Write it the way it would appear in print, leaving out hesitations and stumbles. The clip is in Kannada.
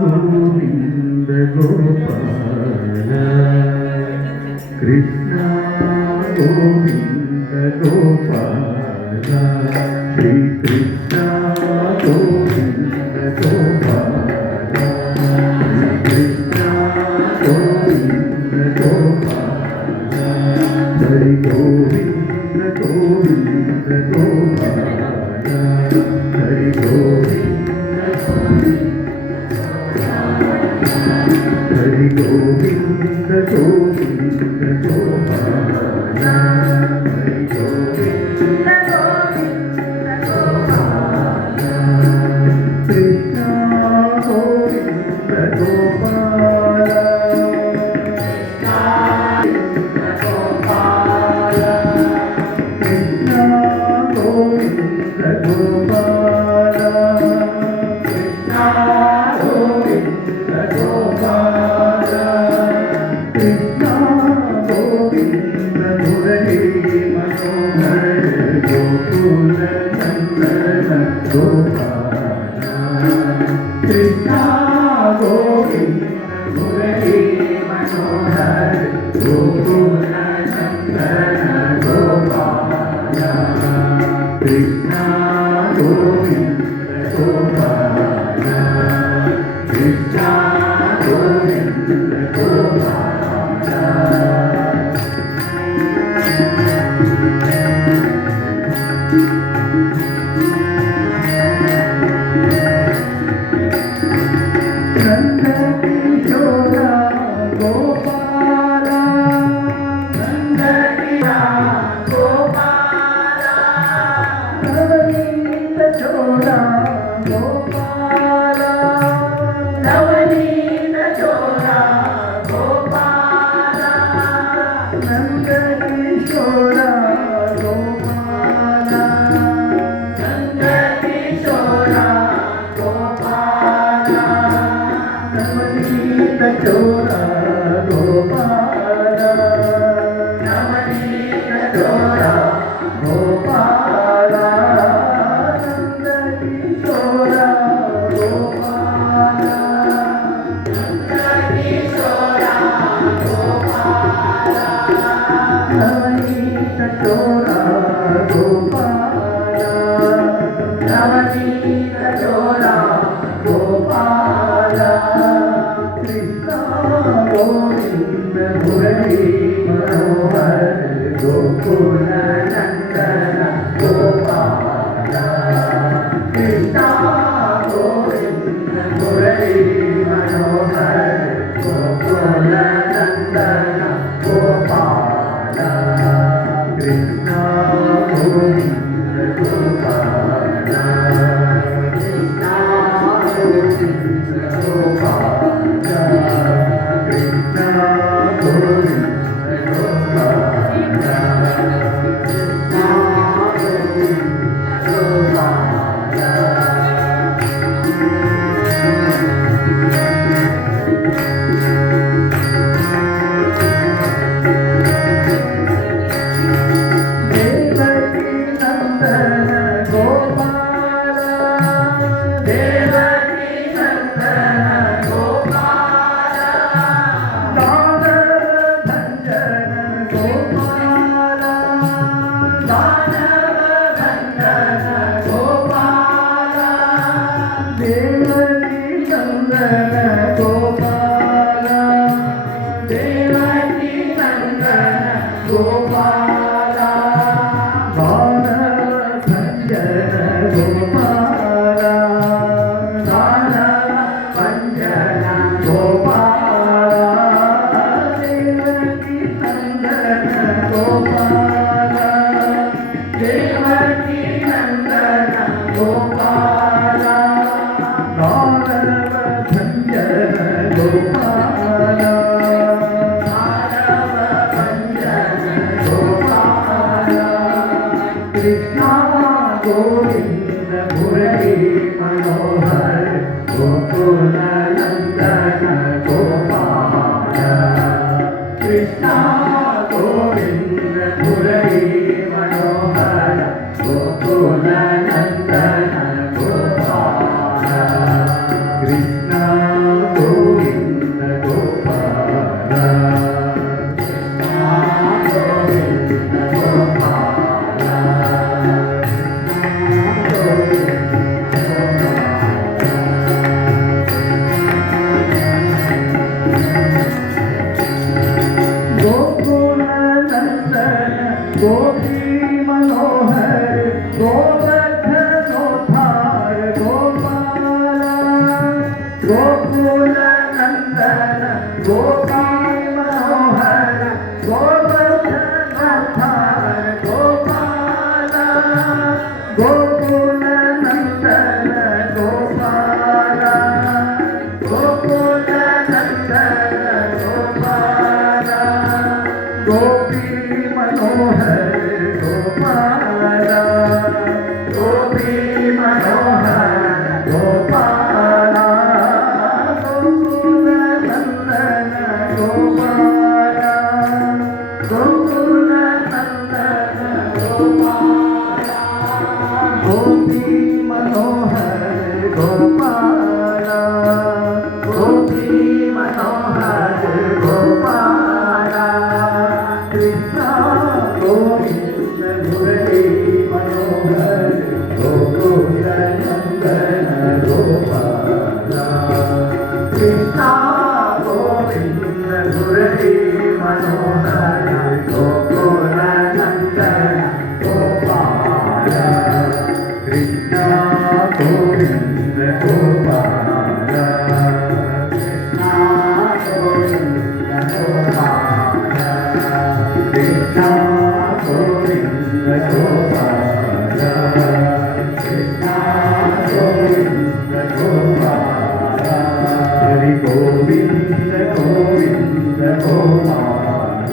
गोविन्द गोपाल कृष्ण गोविन्द गोपाल श्री कृष्ण गोविन्द गोपाल श्री कृष्ण गोविन्द गोपाल हरि गोविन्द गोविन्द गोपाल हरि गोविन्द हरि गोविन्द गोविन्द गोपाल हरि गोविन्द गोविन्द गोपाल कृष्ण गोविन्द गोपाल कृष्ण गोविन्द गोपाल कृष्ण गोविन्द गोपाल कृष्ण गोविन्द मुरली मनोहर गोकुल नंदन गोपाल कृष्ण गोविन्द मुरली मनोहर गोकुल नंदन गोपाल कृष्ण गोविन्द गोपाल कृष्ण गोविन्द गोपाल नंद किशोर गोपाल नंद किशोर गोपाल नवनीत चोर गोपाल नवनीत चोर गोपाल नंद किशोर गोपाल नंद किशोर गोपाल नवनीत चोर गोपाल नवनीत चोर गोपाल नंद किशोर गोपाल नंद किशोर गोपाल नवनीत चोर गोपाल नवनीत चोर गोपाल कृष्ण गोविन्द मुरली मनोहर गोकुल नंदन गोपाल कृष्ण गोविन्द मुरली मनोहर गोकुल नंदन गोपाल कृष्ण गोविन्द गोपाल कृष्ण गोविन्द गोपाल कृष्ण गोविन्द गोपाल कृष्ण गोविन्द गोपाल देवकी नंदन गोपाल देवकी नंदन गोपाल दानव भंजन गोपाल दानव भंजन गोपाल देवकी नंदन गोपाल देवकी नंदन गोपाल दानव भंजन गोपाल दानव भंजन गोपाल देवकी नंदन गोपाल देवकी नंदन गोपाल दानव भंजन गोपाल दानव भंजन गोपाल कृष्ण गोविन्द मुरली मनोहर गोकुल नंदन गोपाल कृष्ण गोविन्द मुरली मनोहर गोकुल नंदन गोपाल कृष्ण ಗೋಕುಲ ನಂದನ ಗೋಪಿ ಮನೋಹರ ಗೋವರ್ಧನ ಗೋಪಾಲ ಗೋಕುಲ ನಂದನ ಗೋಪಾಲ ಗೋಕುಲ ನಂದನ ಗೋಪಾಲ ಗೋಪಿ ಮನೋಹರ ಗೋಪಾಲ ಗೋಪಿ ಮನೋಹರ ಗೋಪಾಲ ಗೋಕುಲ ನಂದನ ಗೋಪಾಲ ಗೋಕುಲ ನಂದನ ಗೋಪಾಲ ಗೋಪಿ ಮನೋಹರ ಗೋಪಾಲ ಗೋಪಿ ಮನೋಹರ ಗೋಪಾಲ ಕೃಷ್ಣ ಗೋವಿಂದ ಮುರಳಿ ಮನೋಹರ ಗೋಕುಲ ನಂದನ ಗೋಪಾಲ ಕೃಷ್ಣ ಗೋವಿಂದ ಮುರಳಿ ಮನೋಹರ ಗೋಕುಲ ನಂದನ ಗೋಪಾಲ ಕೃಷ್ಣ ಗೋವಿಂದ ಗೋಪಾಲ ಕೃಷ್ಣ ಗೋವಿಂದ ಗೋಪಾಲ ಕೃಷ್ಣ ಗೋವಿಂದ ಗೋಪಾಲ ಕೃಷ್ಣ ಗೋವಿಂದ ಗೋಪಾಲ ಹರಿ ಗೋವಿಂದ ಗೋವಿಂದ ಗೋಪಾಲ